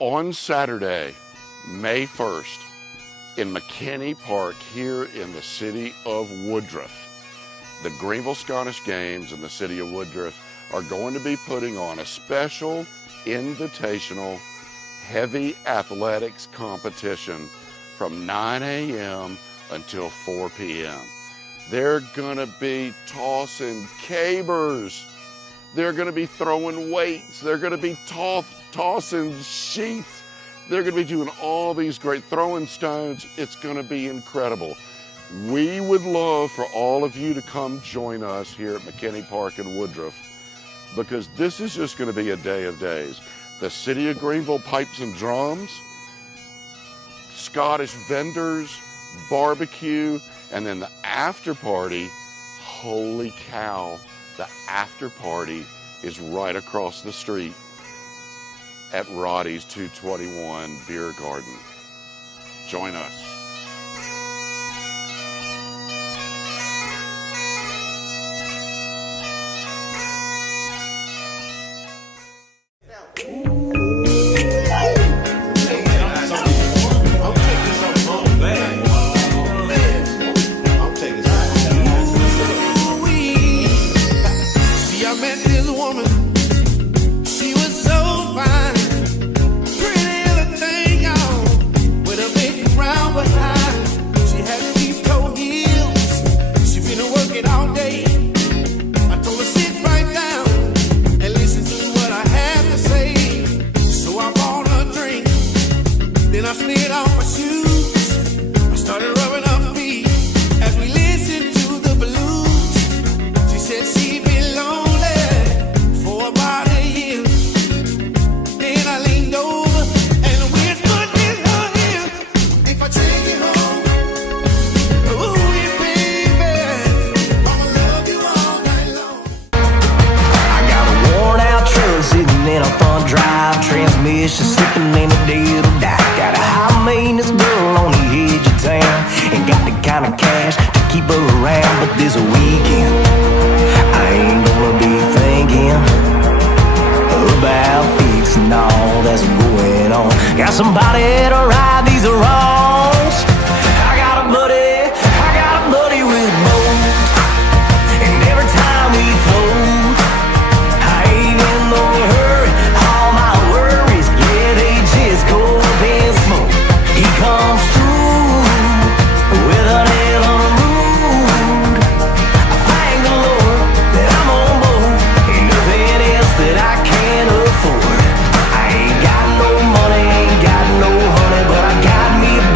On Saturday, May 1st, in McKinney Park here in the city of Woodruff, the Greenville Scottish Games in the city of Woodruff are going to be putting on a special invitational heavy athletics competition from 9 a.m. until 4 p.m. They're gonna be tossing cabers. They're gonna be throwing weights. They're gonna be tossing sheets. They're gonna be doing all these great throwing stones. It's gonna be incredible. We would love for all of you to come join us here at McKinney Park in Woodruff, because this is just gonna be a day of days. The City of Greenville Pipes and Drums, Scottish vendors, barbecue, and then the after party. Holy cow, the after party is right across the street at Roddy's 221 Beer Garden. Join us. Slipping in a deal to die. Got a high maintenance girl on the edge of town. Ain't got the kind of cash to keep her around. But this weekend, I ain't gonna be thinking about fixing all that's going on. Got somebody to right these wrongs. I got a buddy with boats. And every time we float, I ain't in no hurry. All my worries, yeah, they just go up in smoke. He comes through with a little mood. I thank the Lord that I'm on board. Ain't nothing else that I can't afford. I ain't got no money, ain't got no honey, but I got me a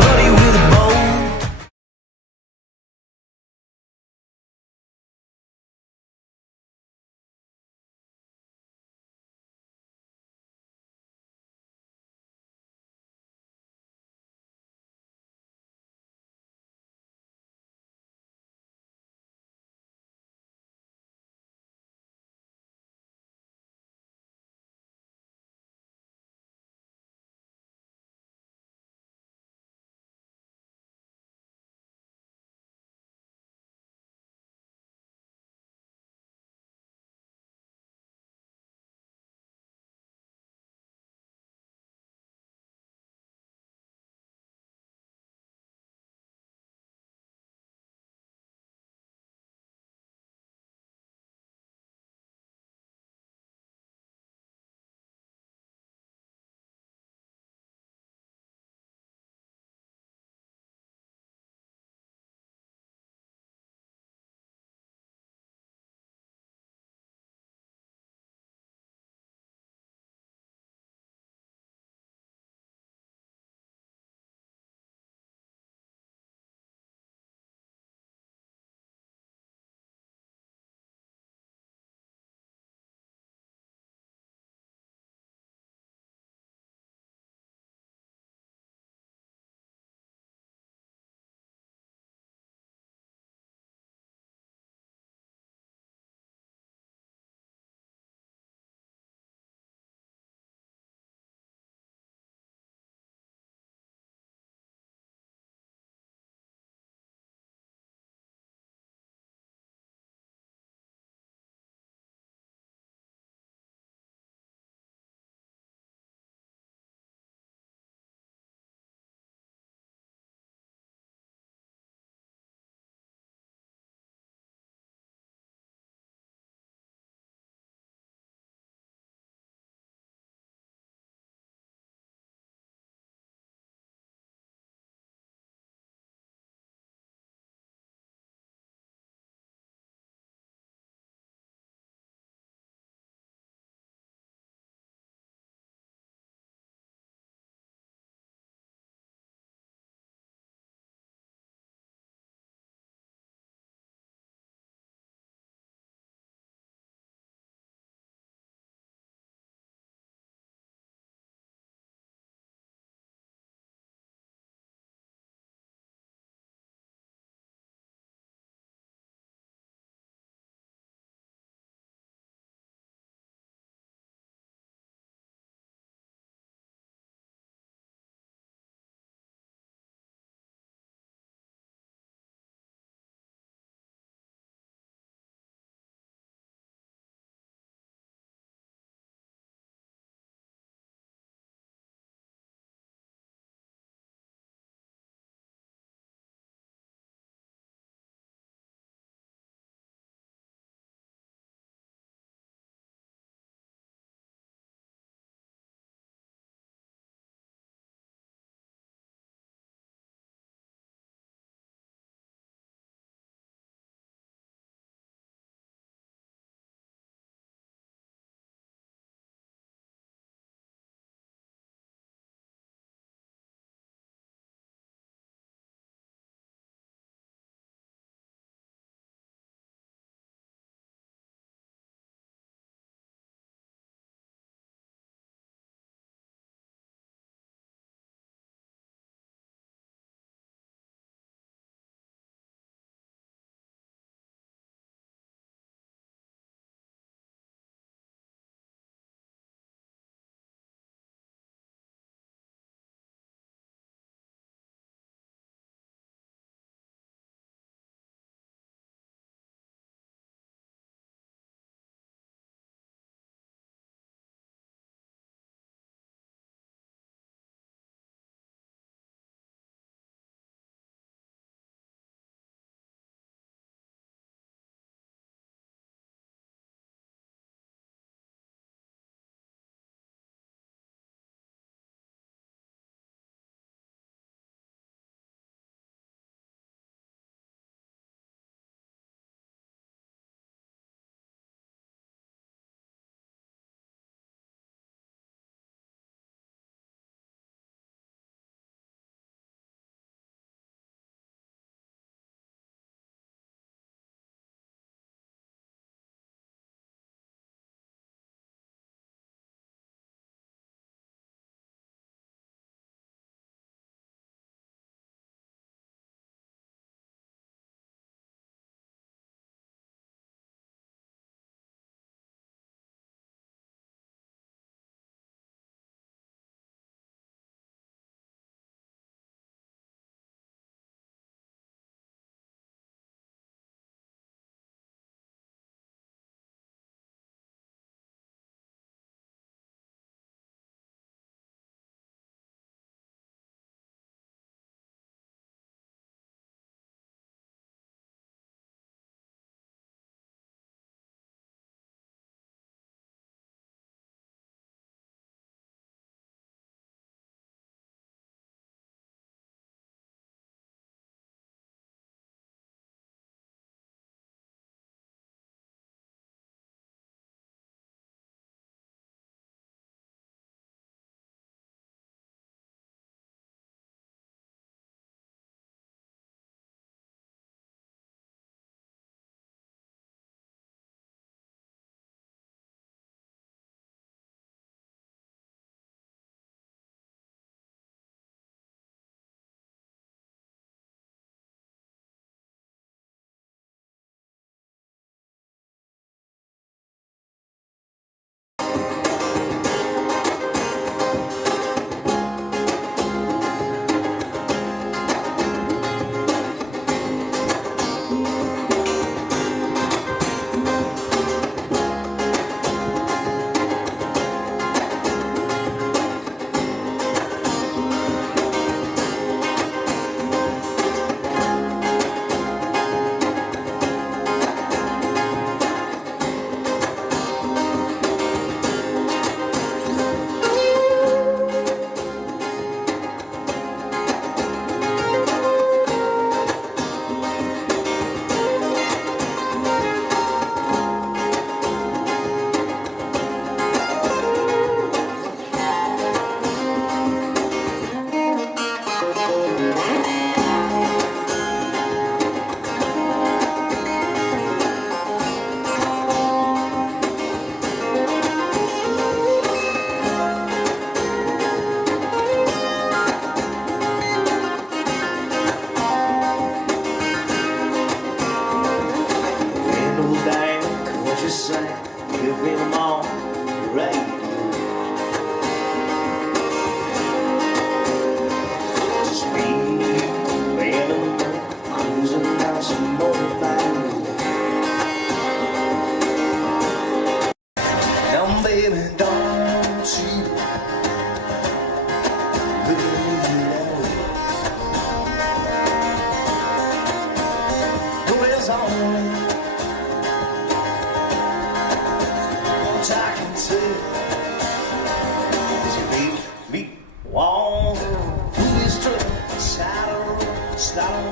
start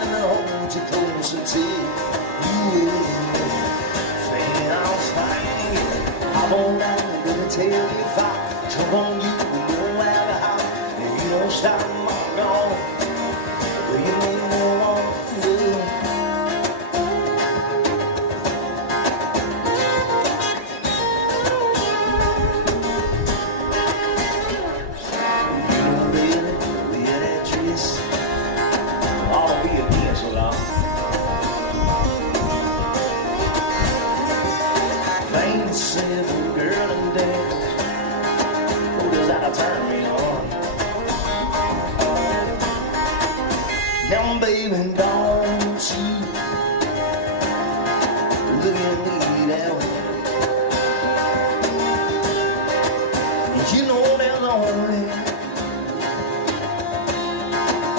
and hold you close until you will. Fade out fine. I won't ever tell you if I jump on you, no matter how. If you don't stop, I'm gone. Will you make me want to? Simple girl and dance. Oh, does that turn me on? Now, baby, don't you look at me that way. You know there's only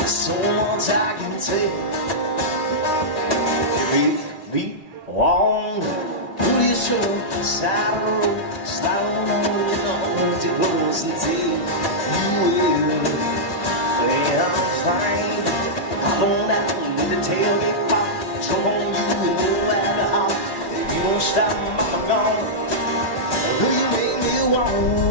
so much I can take. Be on. Side of the road, slide on you close until you will. Fade out fine. I don't have to tell me if I jump on you, no matter how. If you don't stop, I'm gone. Do you make me want?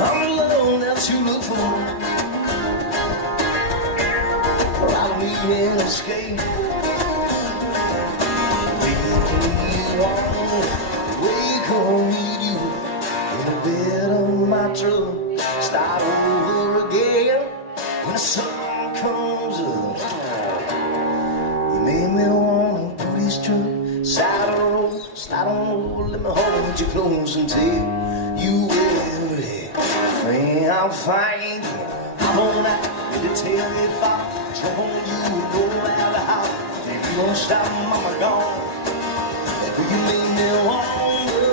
I'm the love that you look for. Allow me an escape. Baby, you want wake up, meet you in the bed of my truck. Start over again when the sun comes up. You made me wanna put this truck side of the road. Start on over, let me hold you close until you will. Friend, I'll find you. I'm on that to tell if I jump on you, no matter how. If you don't stop, I'm gone. Will you make me want you?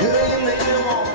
Girl, you make me want.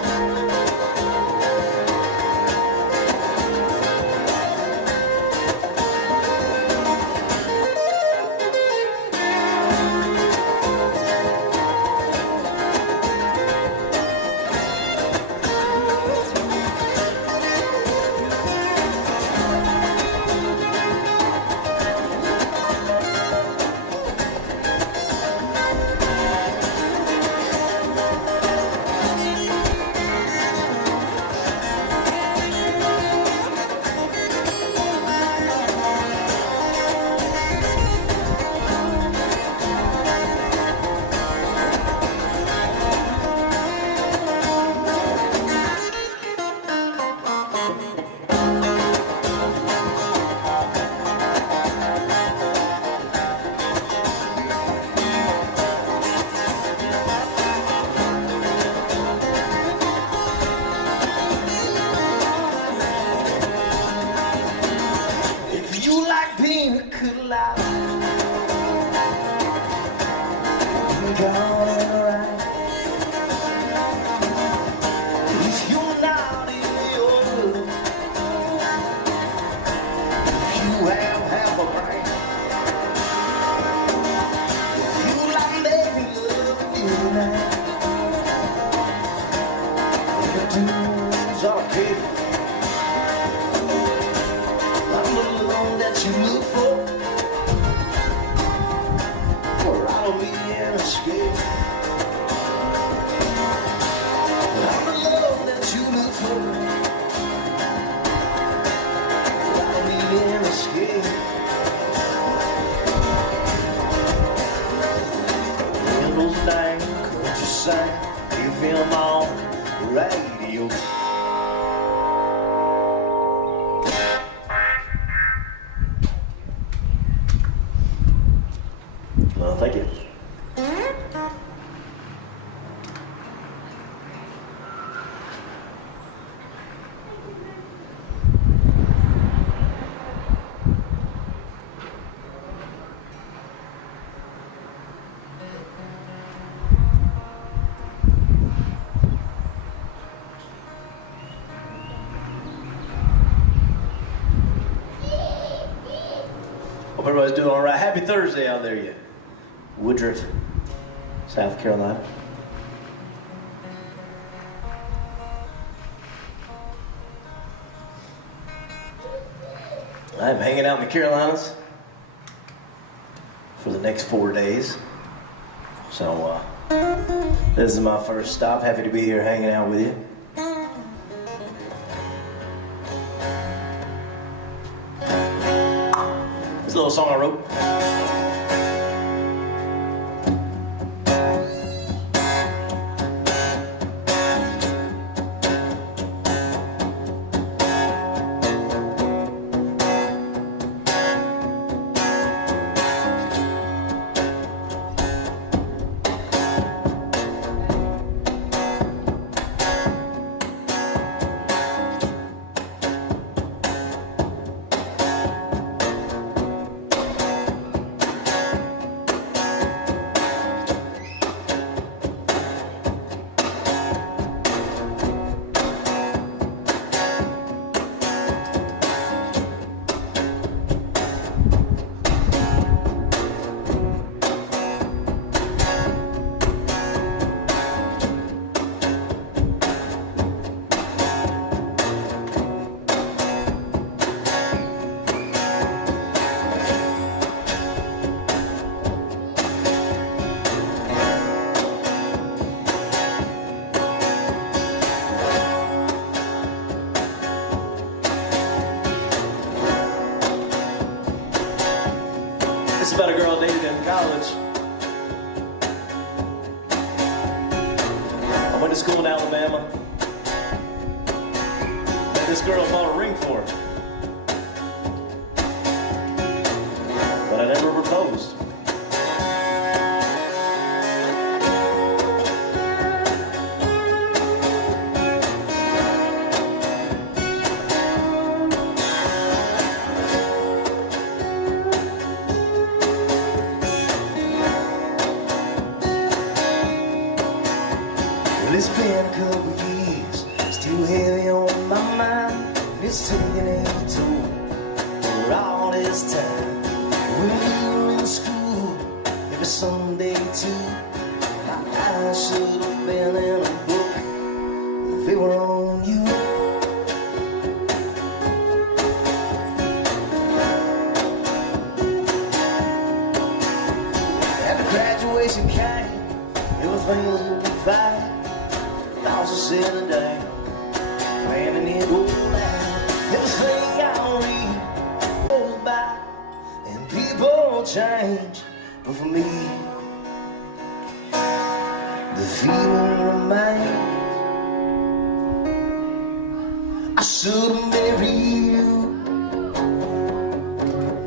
gone and right. If you're not in your room, if you have half a brain, if you like making love tonight, the dudes are kidding. I'm the love that you look for, or I'll be in escape. I'm the love that you look for, or I'll be in escape. Windows down, countryside, you feel my radio. Well, thank you. Hope everybody's doing all right. Happy Thursday out there, you. Woodruff, South Carolina. I'm hanging out in the Carolinas for the next 4 days. So, this is my first stop. Happy to be here hanging out with you. This little song I wrote. It's about a girl I dated in college. I went to school in Alabama. And this girl bought a ring for her. But I never proposed. Well, it's been a couple years, still heavy on my mind. It's taking a toll for all this time. When we were in school, every Sunday too, I should have been in a book if it were on you. After graduation came, everything was gonna be fine. Thoughts are settling down, planning it all out. Everything I read goes by, and people change. But for me, the feeling remains. I should've married you.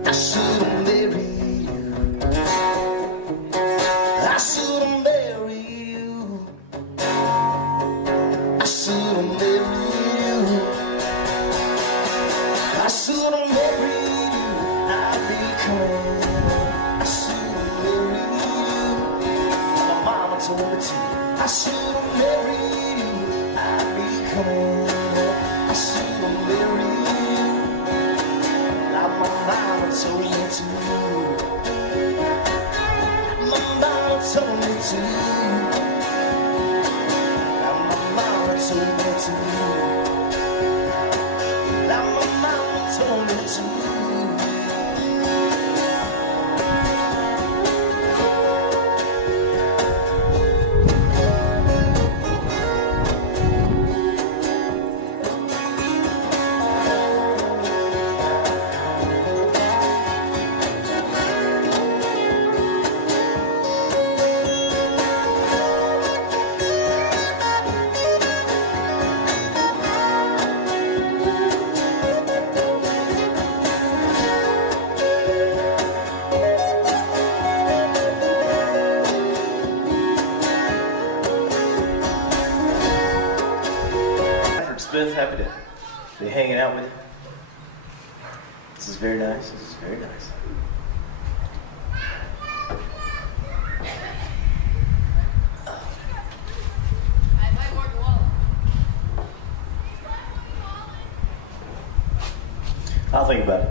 I should've married you. I should've married you. I should've married you. I should've married you. I'd be clean. I should've married you. My to. Like my mama told me to. Like my mama told me to. Smith, happy to be hanging out with you. This is very nice. This is very nice. I'll think about it.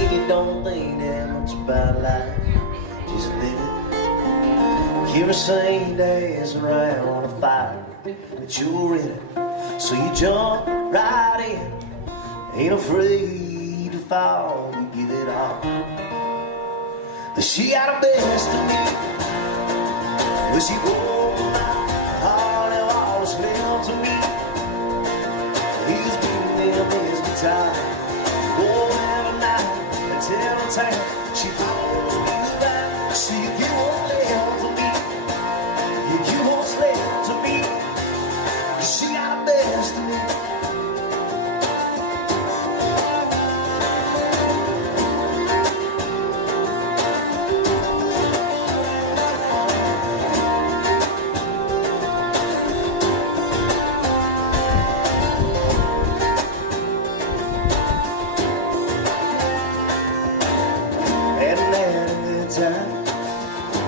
see you don't think that much about life, just live it. Kerosene dancing around on a fire, but you're ready, so you jump right in. Ain't afraid to fall, you give it all. She got the best of me, but she won't lie. All that always left to me. He's beating them his guitar, going every night until the time she follows me around. See if you won't left to me, if you won't left to me. She got the best of me.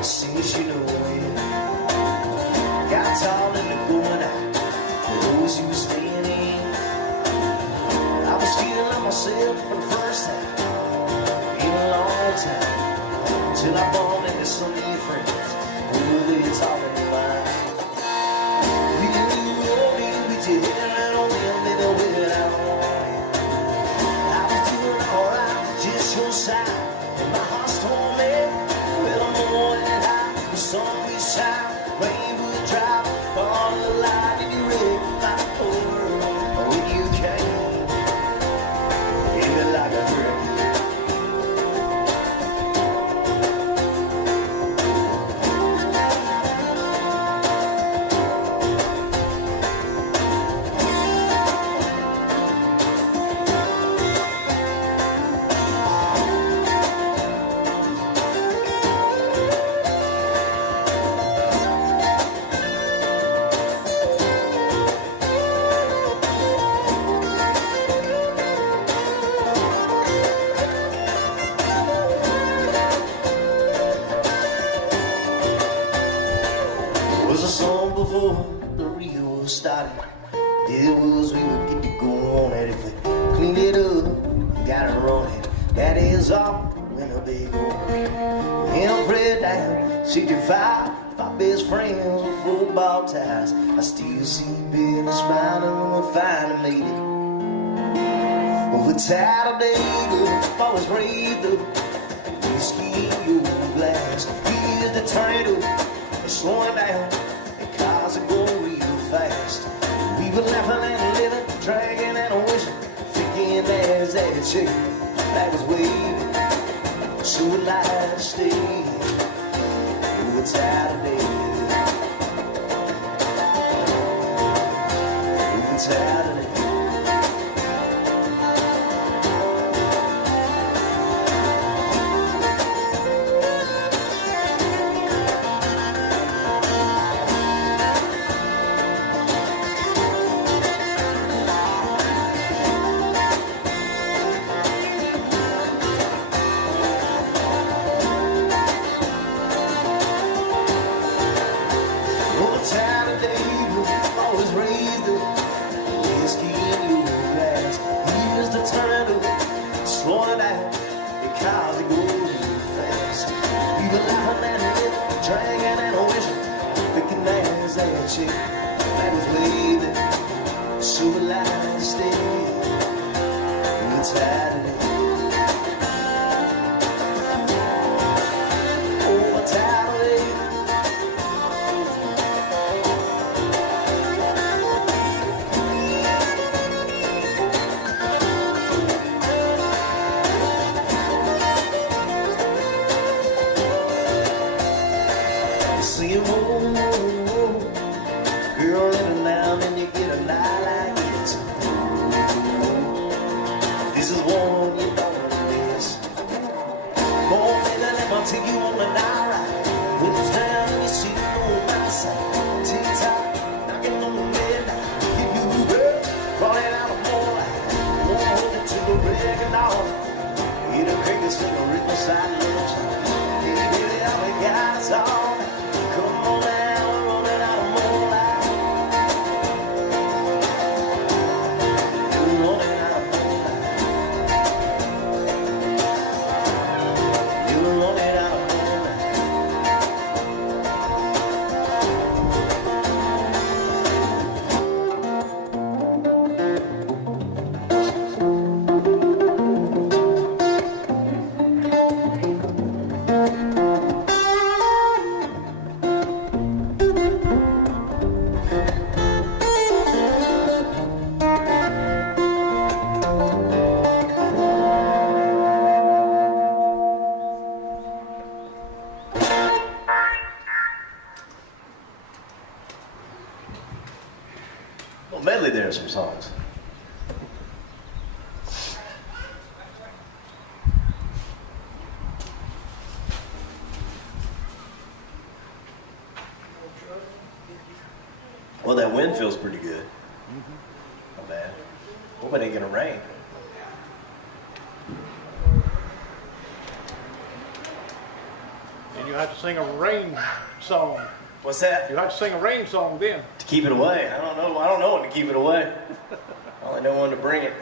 See she know when got tall in the going out, the holes you were staying in. I was feeling like myself for the first time in a long time, till I bumped into some of your friends who were there talking about we knew me with your head on them, little without warning. I was doing alright, just your side, and my heart's torn there. The sun would shine, rain would drop, all the light in your red, my whole world. When you came, it was like a hurricane. Was a song before the real started. It was we would get to go on it if we cleaned it up and got it running. That is all when a big old him played down 65. My best friends with football ties. I still see Billy smiling when we finally made it. Over Talladega, I was raised up. Whiskey in your glass. Here's the turtle. Slowing down, and cars are going real fast. We were laughing and living, dragging and wishing, thinking there's that chick that was waiting. So we'd like to stay over Talladega, over Talladega. Chick that was waving, so we like to stay. We're tired of it. Oh, we're tired of it. Singing, whoa, girl, every now and then you get a night like this. This is one medley there of some songs. Well, that wind feels pretty good. Not bad. Hope it ain't gonna rain. And you have to sing a rain song. What's that? You have to sing a rain song then. To keep it away. I don't know when to keep it away. I only know when to bring it.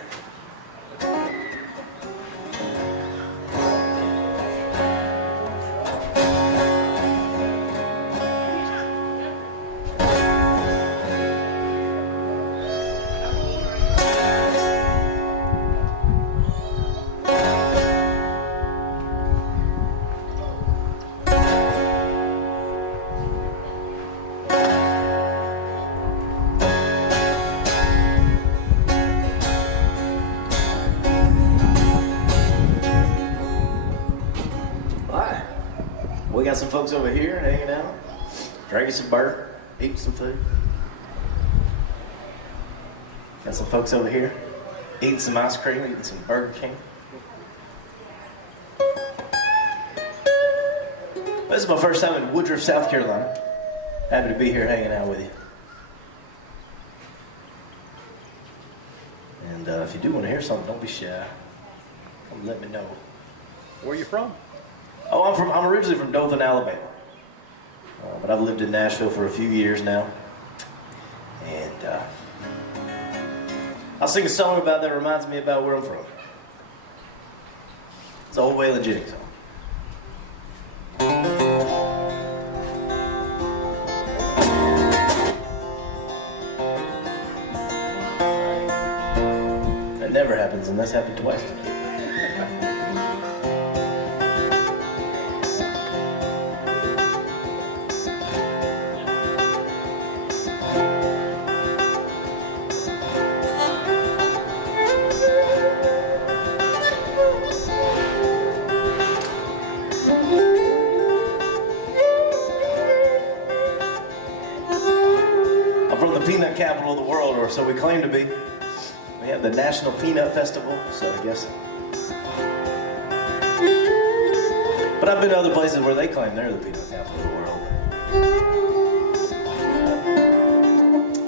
We got some folks over here hanging out, drinking some bourbon, eating some food. Got some folks over here eating some ice cream, eating some Burger King. This is my first time in Woodruff, South Carolina. Happy to be here hanging out with you. And if you do want to hear something, don't be shy. Come let me know. Where are you from? Oh, I'm originally from Dothan, Alabama. But I've lived in Nashville for a few years now. And I'll sing a song about that reminds me about where I'm from. It's an old Waylon Jennings song. That never happens, and that's happened twice today. Peanut capital of the world, or so we claim to be. We have the National Peanut Festival, so I guess. But I've been to other places where they claim they're the peanut capital of the world.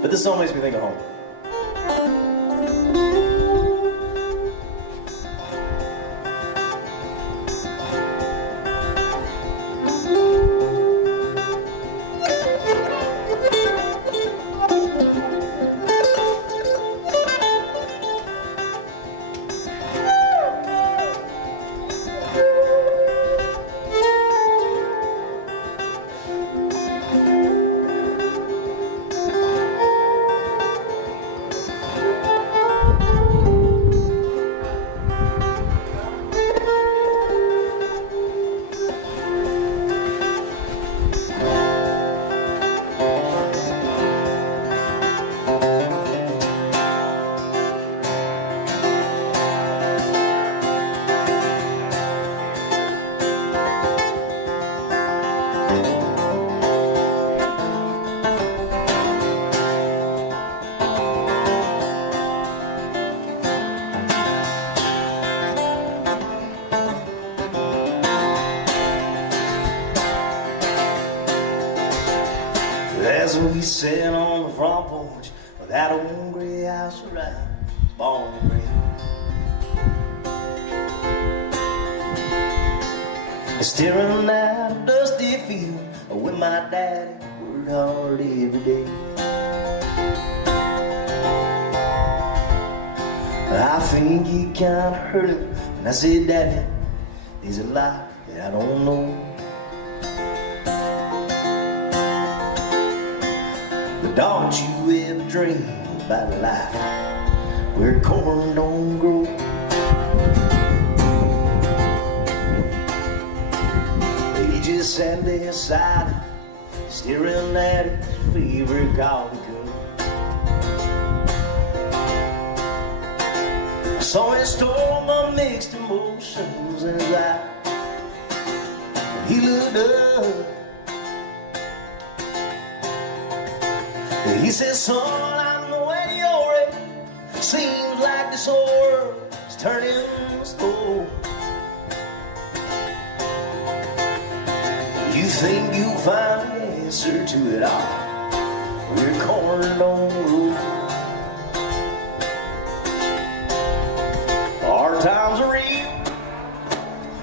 But this song makes me think of home. As we sat on the front porch of that old gray house around Bowling Green, staring at a dusty field where my daddy worked hard every day. I think he kinda hurt him, and I said, Daddy, there's a lot that I don't know. But don't you ever dream about a life where corn don't grow. He just sat there silent, staring at his favorite coffee cup. I saw him store my mixed emotions in his eye. He looked up. He said, son, I'm the way you Seems like this whole world is turning slow. You think you'll find an answer to it all. We're cornered on the road. Our times are real.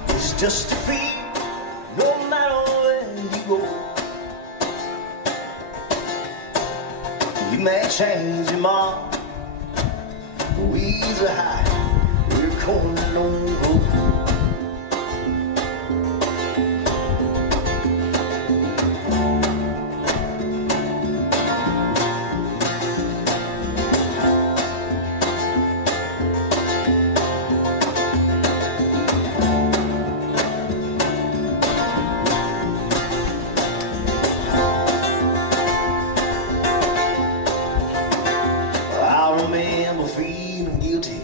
It's just a feel, no matter where you go. You may change your mind. We's are high, we're cornered on the road. I remember feeling guilty,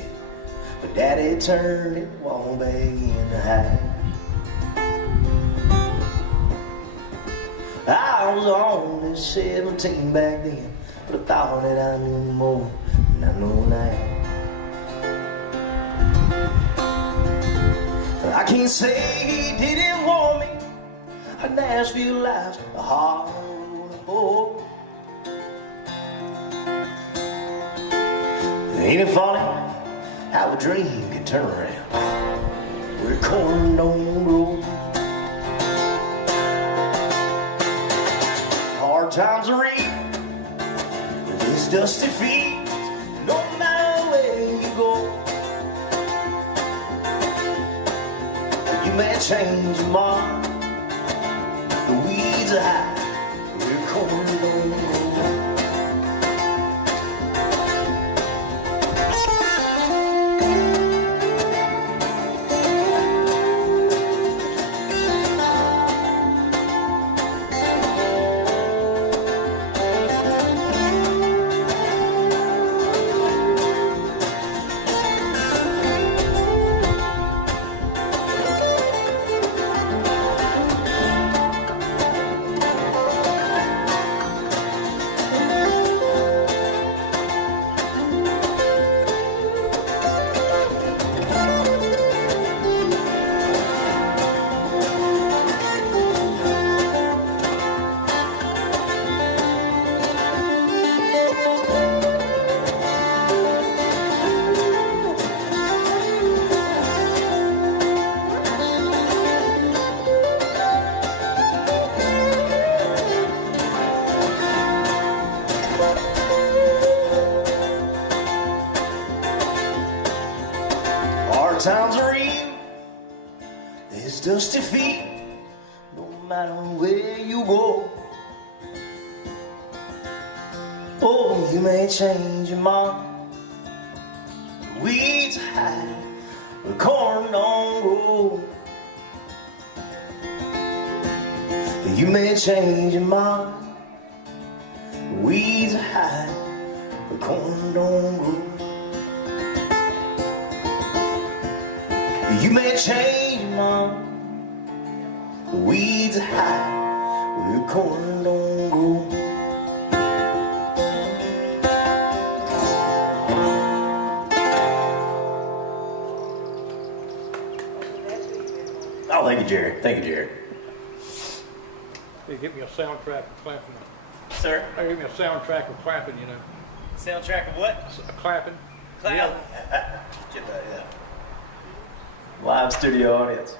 but Daddy turned it all back into high. I was only 17 back then, but I thought that I knew more than I know now. I can't say he didn't warn me. Nashville life's a hard road. Ain't it funny how a dream can turn around? We're cornered on the road. Hard times are real. These dusty feet, no matter where you go. You may change your mind. The weeds are high. We're cornered on the road. Times are real. There's dusty feet, no matter where you go. Oh, you may change your mind. The weeds are high, the corn don't grow. You may change your mind. The weeds are high, the corn don't grow. You may change your mind. The weeds are high, where corn don't grow. Oh, thank you, Jared. Thank you, Jared. They give me a soundtrack of clapping. Sir? They give me a soundtrack of clapping, you know. Soundtrack of what? Clapping. Yeah. Yeah. Live studio audience.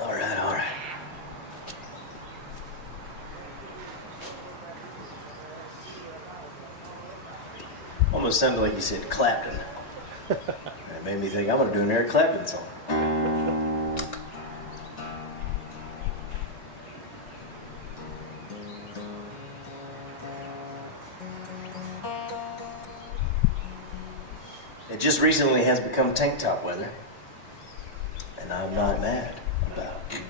All right, all right. Almost sounded like you said Clapton. That made me think I'm gonna do an Eric Clapton song. It just recently has become tank top weather, and I'm not mad about it.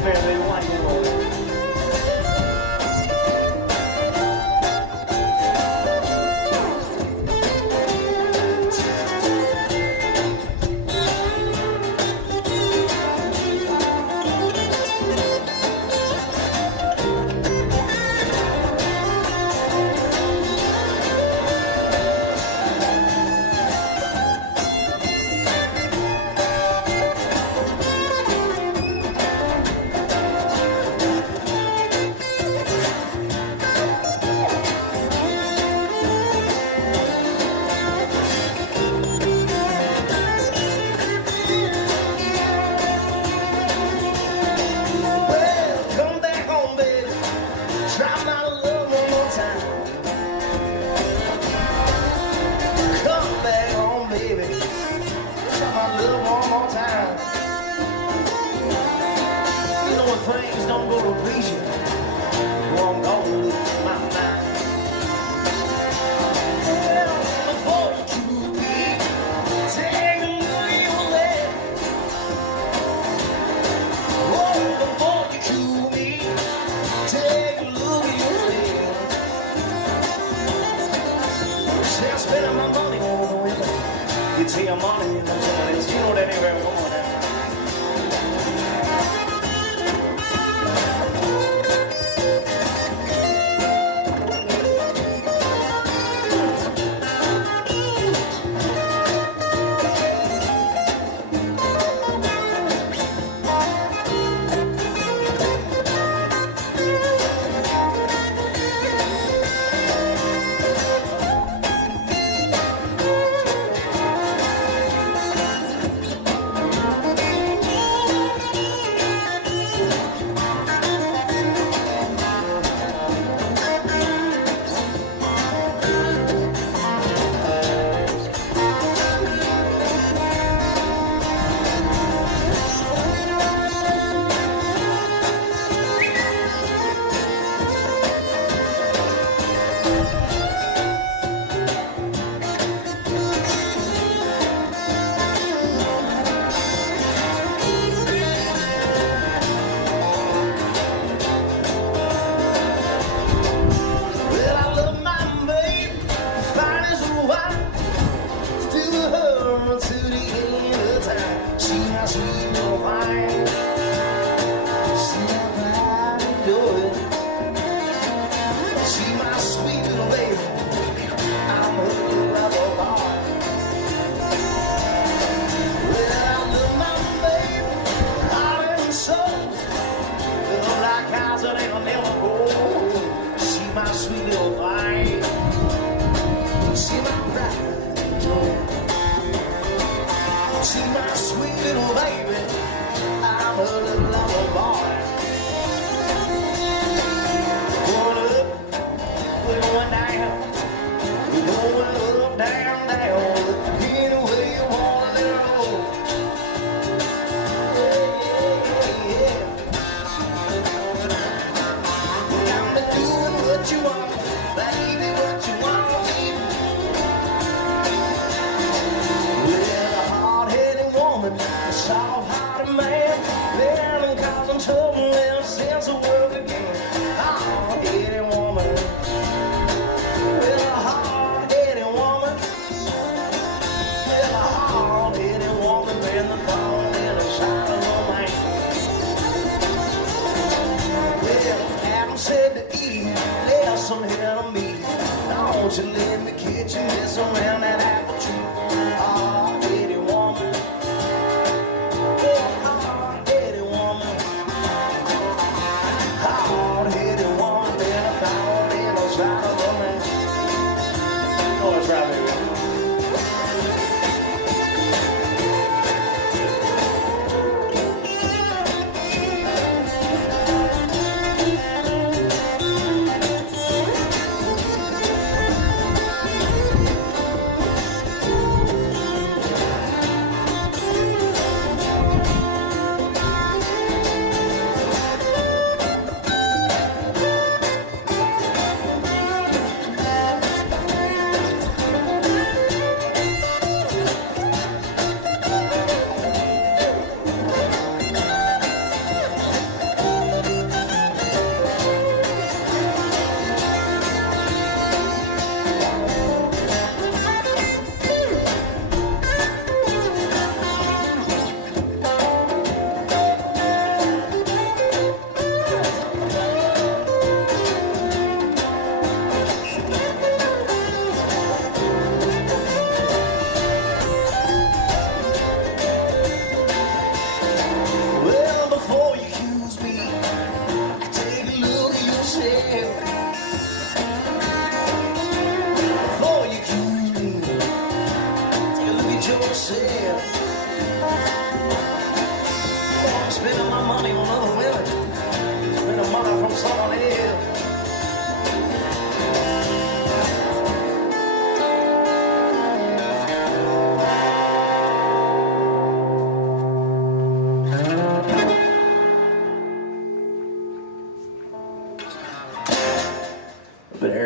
Come here, baby. Why you over there? Things don't go to please you, well, I'm gonna lose my mind. Well, before you be taking away your leg, oh, before you chew me, take a look at your leg. Say I'm spending my money on the women. You take your money and the toilets, you know that ain't where I'm going now.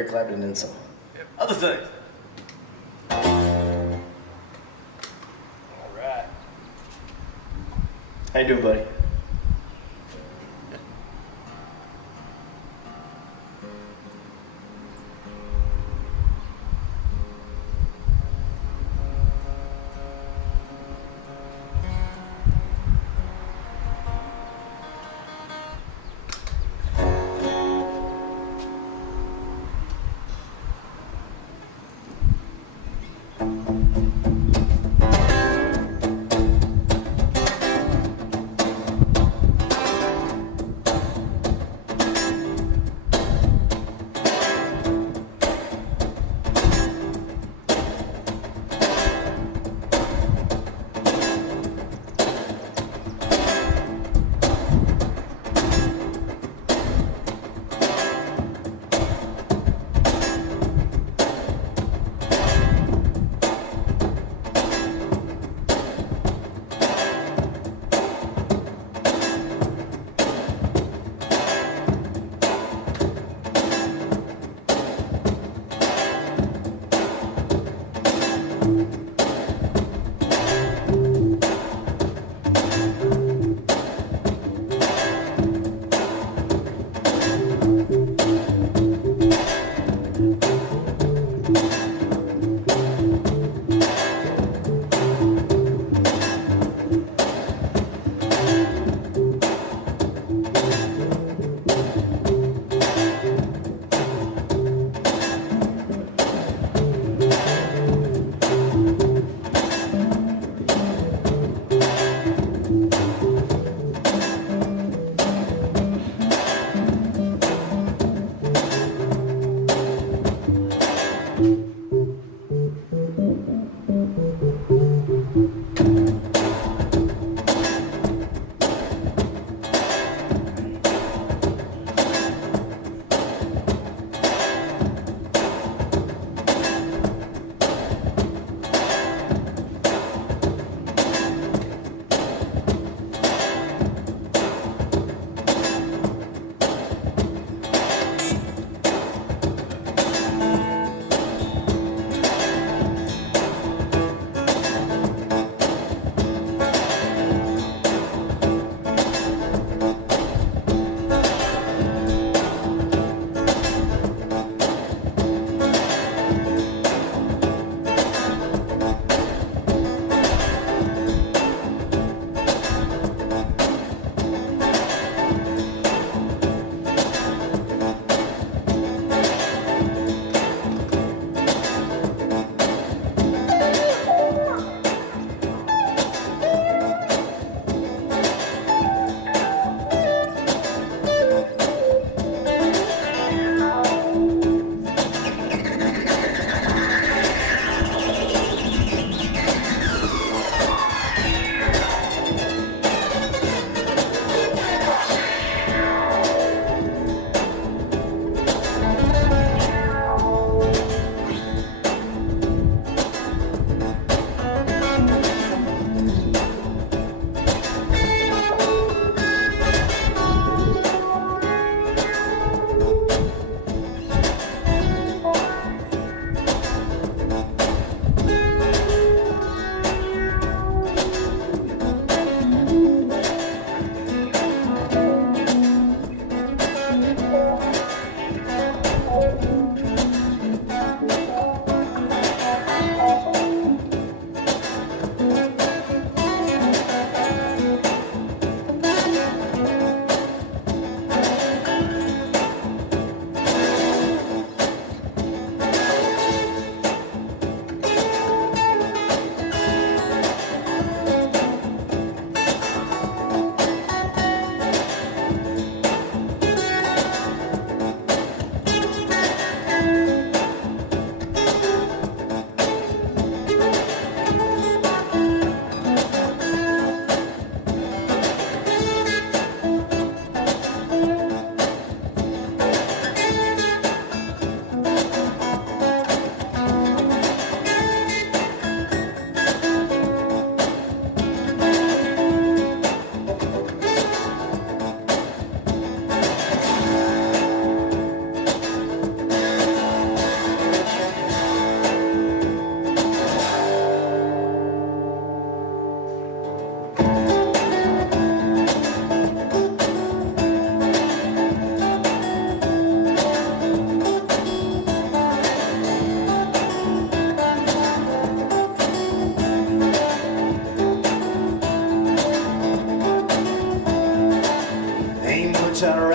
Eric Clapton and some other things. All right. How you doing, buddy?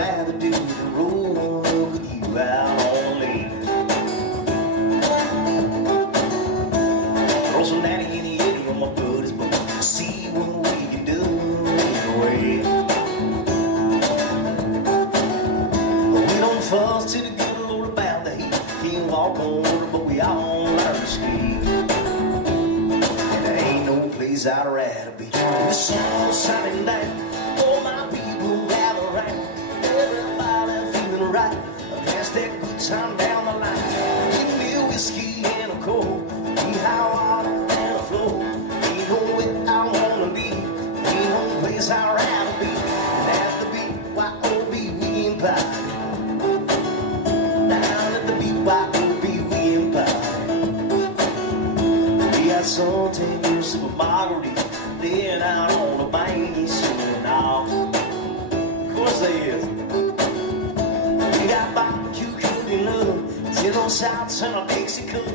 rather do than roll with you out on me. Throw some natty in the eddy on my buddy's boat. See what we can do anyway. We don't fuss to the good Lord about the heat. Can't walk on water, but we all learn to ski. And there ain't no place I'd rather be. The sun shining down, all my people gather round. Everybody feeling right, pass that good time down the line. Give me a whiskey and a coke, be high water and a flow. Ain't no way I wanna be, ain't no place I'd rather be. And at the BYOB we can party. Down at the BYOB we can party. We got some takers of a margarita, laying out on the bank, he's singing now. Of course they is. We got barbecue cooking up, 10 shots and a Dixie cup.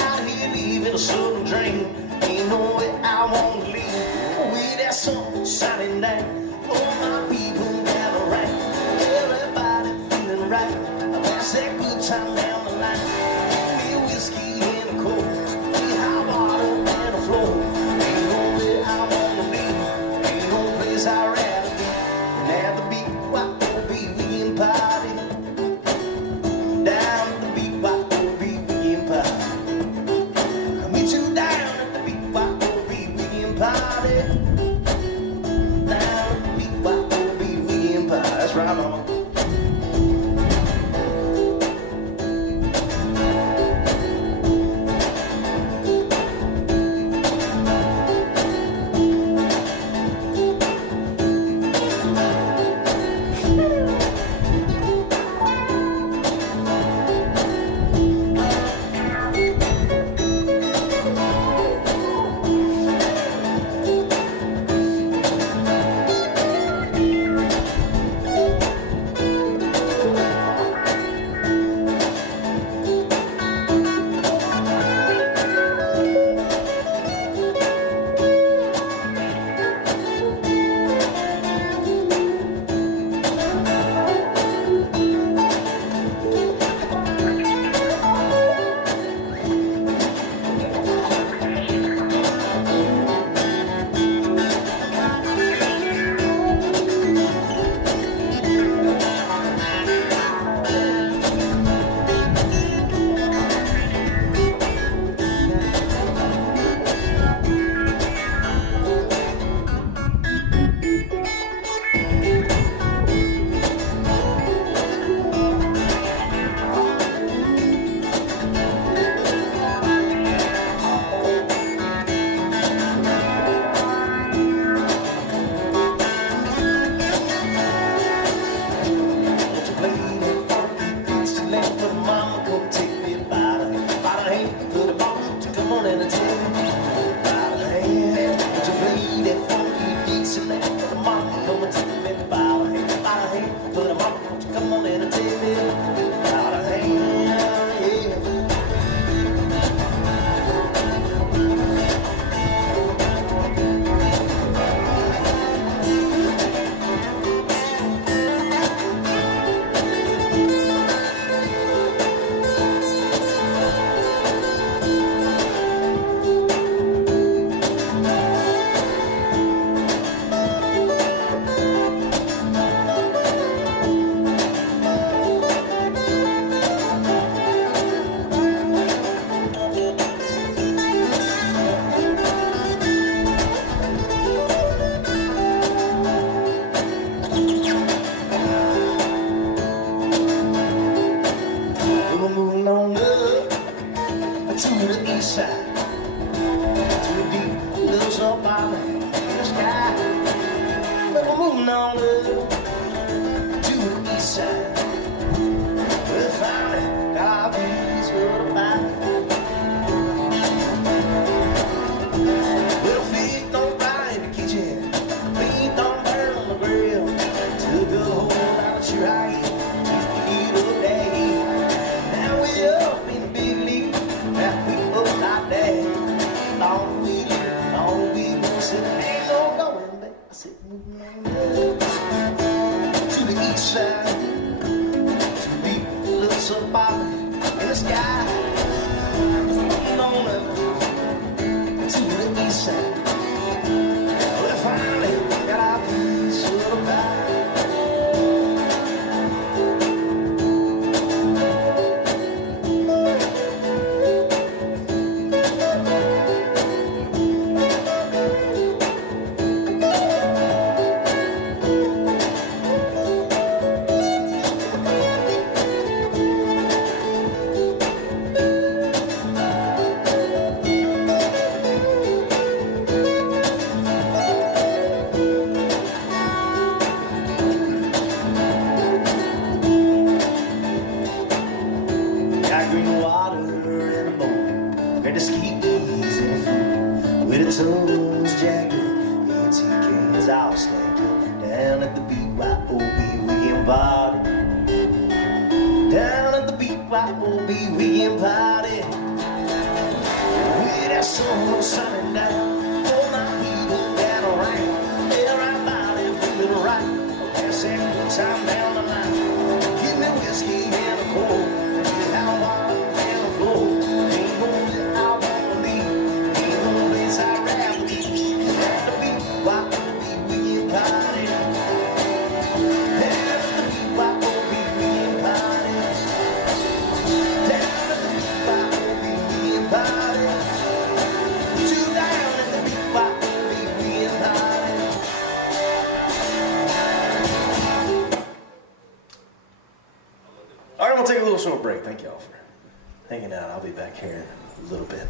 Out here leaving a southern dream, ain't no way I wanna leave. With that sun shining down, all my people gather round. Everybody feeling right, pass that good time down the line. Give me a whiskey and a coke, be high water and a flow. Ain't no way I wanna leave, ain't no place I'd rather be. And at the BYOB we can party. Down at the BYOB we can party. I'll meet you down at the BYOB we can party. Down at the BYOB we can party. That's right, mama. To the east side. us up out in the sky. Moving on up to the east side. We finally got our piece of the pie. Got green water in a bowl. Got to keep these in a fool. With the toes jagged, empty cans all stacked up. Down at the BYOB weekend party. Down at the BYOB weekend party. With that sun shining down. All my people gather around. Everybody feeling right. Pass that good time down the line. Give me whiskey and a cold. How wild and a flow. Ain't no that I wanna leave. Ain't no place I'd rather be. At the BYOB weekend party. At the BYOB weekend party. Down at the BYOB weekend party. Two down at the BYOB weekend party. All right, we'll take a little short break. Thank y'all for hanging out. I'll be back here in a little bit.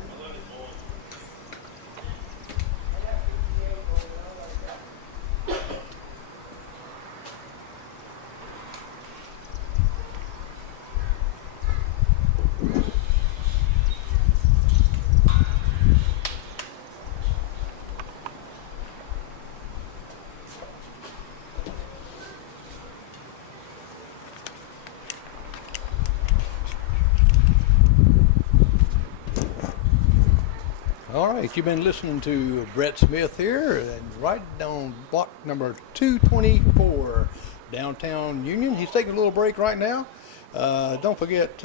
All right, you've been listening to Brett Smith here, and right on block number 224, downtown Union. He's taking a little break right now. Don't forget,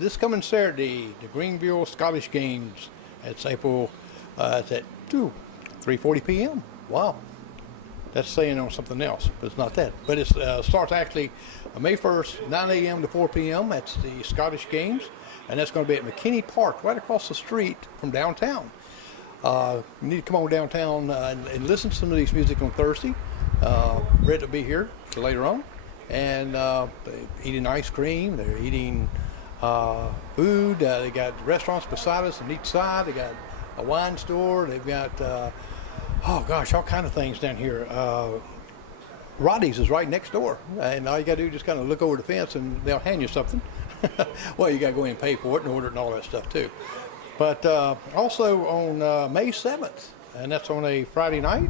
this coming Saturday, the Greenville Scottish Games. It's April, it's at 3:40 p.m. Wow. That's saying on something else, but it's not that. But it starts actually May 1st, 9 a.m. to 4 p.m. That's the Scottish Games, and that's going to be at McKinney Park, right across the street from downtown. You need to come on downtown and listen to some of these music on Thursday. Brett will be here for later on, and they're eating ice cream. They're eating food. They got restaurants beside us on each side. They got a wine store. They've got oh gosh, all kind of things down here. Roddy's is right next door, and all you got to do is just kind of look over the fence, and they'll hand you something. Well, you got to go in and pay for it and order it and all that stuff too. But also on May 7th, and that's on a Friday night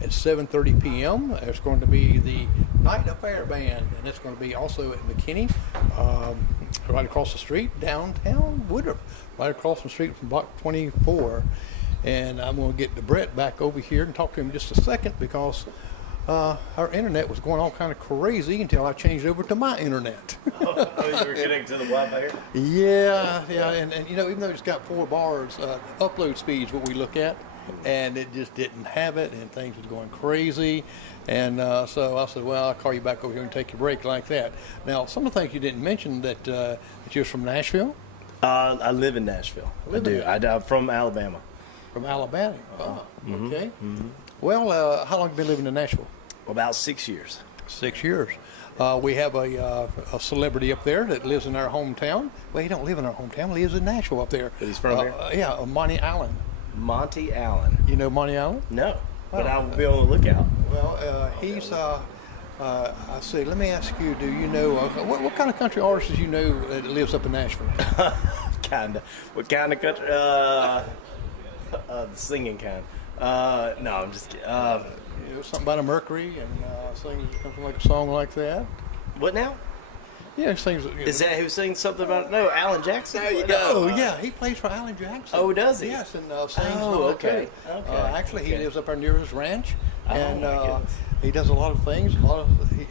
at 7:30 p.m. There's going to be the Night Affair Band, and it's going to be also at McKinney, right across the street, downtown Woodruff, right across the street from Block 24. And I'm going to get Brett back over here and talk to him in just a second, because our internet was going all kind of crazy until I changed over to my internet. Oh, you were getting to the Wi-Fi? Yeah, and you know, even though it's got 4 bars, upload speed's what we look at, and it just didn't have it, and things was going crazy. And so I said, well, I'll call you back over here and take your break like that. Now, some of the things you didn't mention, that you're from Nashville? I live in Nashville. I do. I'm from Alabama. From Alabama. Oh, Mm-hmm. okay. Mm-hmm. Well, how long have you been living in Nashville? About 6 years. 6 years. We have a celebrity up there that lives in our hometown. Well, he don't live in our hometown. He lives in Nashville up there. But he's from here? Yeah, Monty Allen. Monty Allen. You know Monty Allen? No, but I'll be on the lookout. Well, he's. I say, let me ask you: do you know what kind of country artists you know that lives up in Nashville? Kinda. What kind of country? The singing kind. No, I'm just kidding. You know, something about a Mercury and sings something like a song like that. What now? Yeah, he sings. Is that who sings something about? No, Alan Jackson. There you go. Oh, yeah, he plays for Alan Jackson. Oh, does he? Yes, and sings. Oh, okay. Okay. Actually, he lives up our nearest ranch, Oh, and my goodness. he does a lot of things.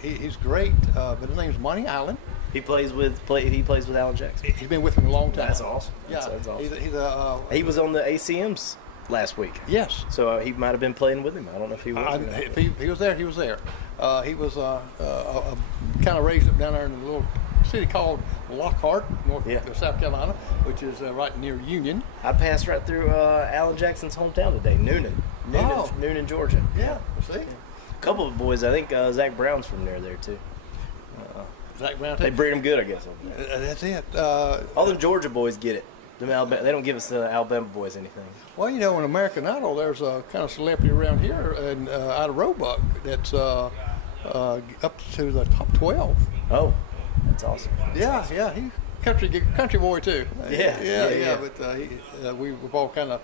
He's great. But his name's Monty Allen, He plays with Alan Jackson. He's been with him a long time. That's awesome. Yeah, That's awesome. He He was on the ACMs last week. yes. So he might have been playing with him. I don't know if he was. If he was there, he was there. He was kind of raised up down there in a little city called Lockhart, South Carolina, which is right near Union. I passed right through Alan Jackson's hometown today, Noonan, Georgia. Yeah, see? A couple of boys. I think Zach Brown's from there too. Zach Brown. They breed them good, I guess. That's it. All them Georgia boys get it. Them Alabama, they don't give us the Alabama boys anything. Well, in American Idol, there's a kind of celebrity around here and out of Roebuck that's up to the top 12. Oh, that's awesome. Yeah, he's country boy too. Yeah. But we've all kind of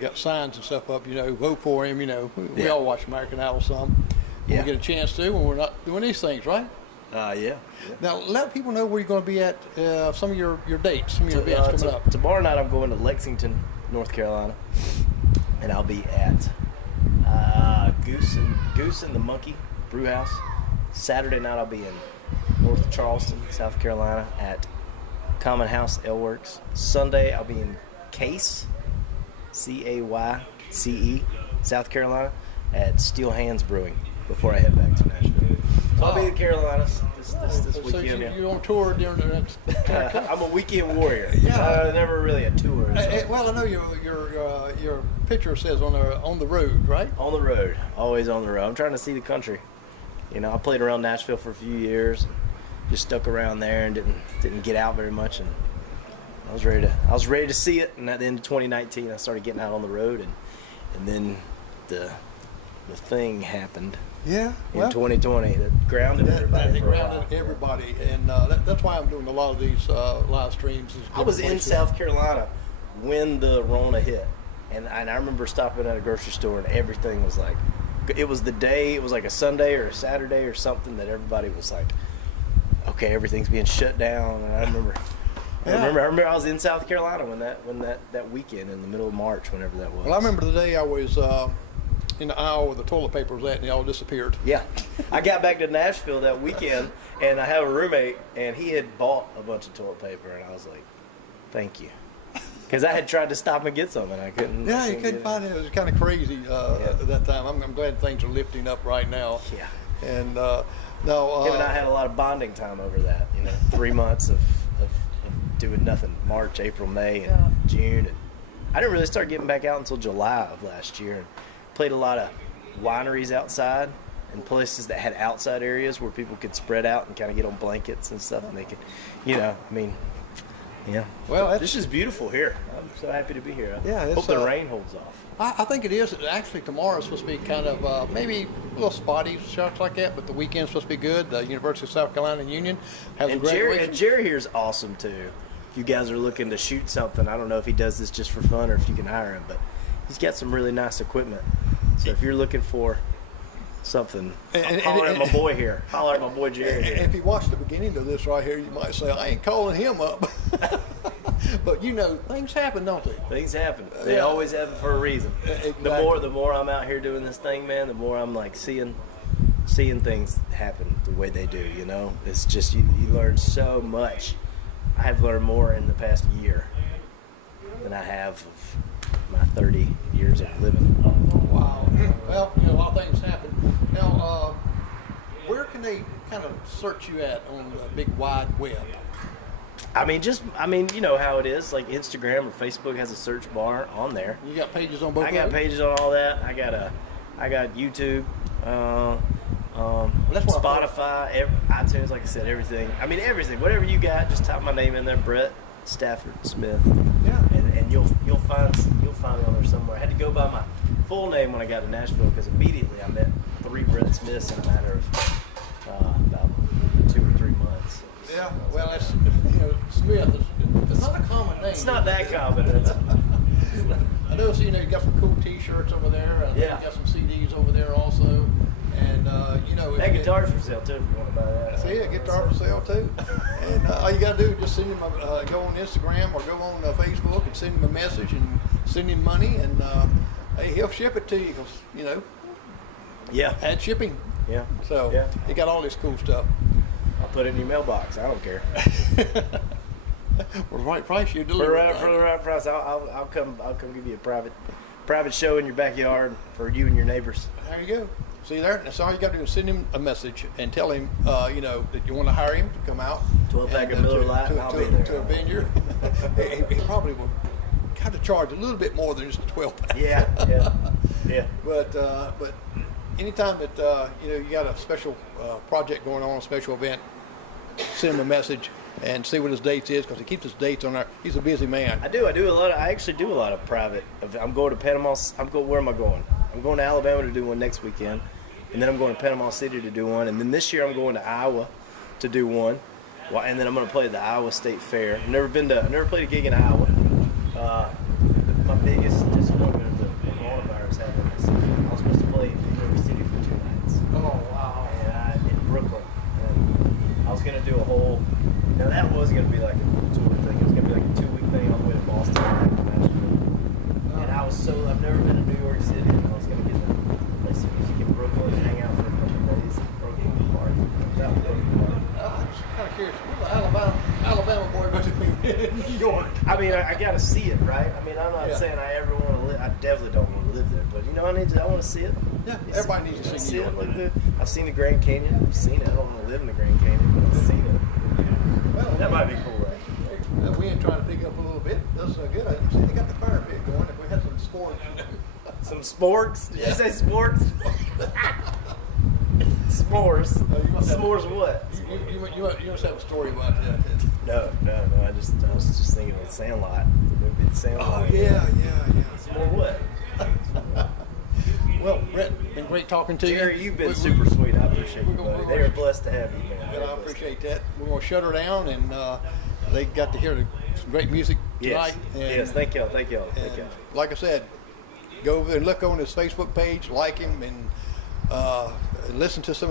got signs and stuff up. Vote for him. We all watch American Idol some. When we get a chance to when we're not doing these things, right? Yeah. Now let people know where you're going to be at. Some of your dates, some of your events coming up. Tomorrow night I'm going to Lexington, North Carolina, and I'll be at Goose and the Monkey Brew House. Saturday night I'll be in North Charleston, South Carolina, at Common House Ale Works. Sunday I'll be in Cayce, Cayce, South Carolina, at Steel Hands Brewing before I head back to Nashville. So I'll be in the Carolinas this weekend. So you're on tour during the I'm a weekend warrior. Yeah. Never really a tour. So. Well, I know your picture says on the road, right? On the road, always on the road. I'm trying to see the country. I played around Nashville for a few years, just stuck around there and didn't get out very much. And I was ready to see it. And at the end of 2019, I started getting out on the road, and then the thing happened. Yeah, in 2020, that grounded everybody. Everybody, and that's why I'm doing a lot of these live streams. I was in South Carolina when the Rona hit, and I remember stopping at a grocery store, and everything was like, it was the day, it was like a Sunday or a Saturday or something that everybody was like, okay, everything's being shut down. And I remember, I was in South Carolina when that weekend in the middle of March, whenever that was. Well, I remember the day I was in the aisle where the toilet paper was at, and they all disappeared. Yeah. I got back to Nashville that weekend, and I have a roommate, and he had bought a bunch of toilet paper, and I was like, thank you. Because I had tried to stop and get some, and I couldn't. Yeah, you couldn't find it. It was kind of crazy at that time. I'm glad things are lifting up right now. Yeah. And him and I had a lot of bonding time over that. 3 months of doing nothing. March, April, May, and June. And I didn't really start getting back out until July of last year. And played a lot of wineries outside and places that had outside areas where people could spread out and kind of get on blankets and stuff, and they could, yeah. Well, this is beautiful here. I'm so happy to be here. Yeah, hope the rain holds off. I think it is. Actually, tomorrow's supposed to be kind of maybe a little spotty shots like that, but the weekend's supposed to be good. The University of South Carolina Union has a graduation. Jerry here's awesome too. If you guys are looking to shoot something, I don't know if he does this just for fun or if you can hire him, but he's got some really nice equipment. So if you're looking for something, holler at my boy here. Holler at my boy Jerry. And if you watch the beginning of this right here, you might say, I ain't calling him up. But things happen, don't they? Things happen. They always happen for a reason. Exactly. The more I'm out here doing this thing, man, the more I'm like seeing things happen the way they do. It's just you learn so much. I have learned more in the past year than I have of my 30 years of living. Wow. Well, a lot of things happen. Now, where can they kind of search you at on the big wide web? You know how it is. Like Instagram or Facebook has a search bar on there. You got pages on both. I got pages on all that. I got YouTube, Spotify, iTunes. Like I said, everything. Everything. Whatever you got, just type my name in there, Brett Stafford Smith. Yeah. And you'll find me on there somewhere. I had to go by my full name when I got to Nashville because immediately I met 3 Brett Smiths in a matter of about 2 or 3 months. Yeah, well, that's, Smith, it's not a common name. It's not that common. I know, you got some cool T-shirts over there. You got some CDs over there also. And, that guitar's for sale, too, if you want to buy that. See, a guitar for sale, too. And all you got to do is just send him go on Instagram or go on Facebook and send him a message and send him money. And, hey, he'll ship it to you because, Yeah. add shipping. Yeah. So, he got all this cool stuff. I'll put it in your mailbox. I don't care. For the right price, you For deliver. the right price, I'll come give you a private show in your backyard for you and your neighbors. There you go. See there? That's all you got to do is send him a message and tell him, you know, that you want to hire him to come out. 12-pack of Miller Lite, and I'll be there. To a vineyard. he probably will kind of charge a little bit more than just a 12-pack. Yeah. But anytime that you know you got a special project going on, a special event, send him a message and see what his dates is, because he keeps his dates on there. He's a busy man. I actually do a lot of private. I'm going to Panama. Where am I going? I'm going to Alabama to do one next weekend, and then I'm going to Panama City to do one, and then this year I'm going to Iowa to do one. Well, and then I'm going to play the Iowa State Fair. I've never played a gig in Iowa. My biggest disappointment of the coronavirus happened is I was supposed to play in New York City for 2 nights. Oh wow! And in Brooklyn, and I was going to do a whole. Now that was going to be like a tour thing. It was going to be like a 2-week thing all the way to Boston, back to Nashville. And I've never been to New York City, and I was going to get to play some music in Brooklyn and hang out for a couple of days. It broke my heart. That was broke my heart. I'm just kind of curious. What the Alabama boy going to be in New York? I mean, I got to see it, right? I mean, I'm not saying I ever want to live. I definitely don't want to live there, but you know, I want to see it. Yeah, everybody needs to see New York. I've seen the Grand Canyon. I've seen it. I don't want to live in the Grand Canyon, but I've seen it. Well, That might be cool, right? We ain't trying to pick up a little bit. That's good. I see they got the fire pit going. If we had some sports. Some sporks? Did you say sports? S'mores. S'mores what? You must have a story about that. No. I was just thinking of the Sandlot. The movie The Sandlot. Oh yeah. S'more what? Well, Brett, been great talking to you. Jerry, you've been super sweet. I appreciate you, buddy. They are blessed to have you, man. And I appreciate that. We're gonna shut her down, and they got to hear some great music tonight. Yes. Thank y'all. Like I said, go over there and look on his Facebook page, like him, and listen to some of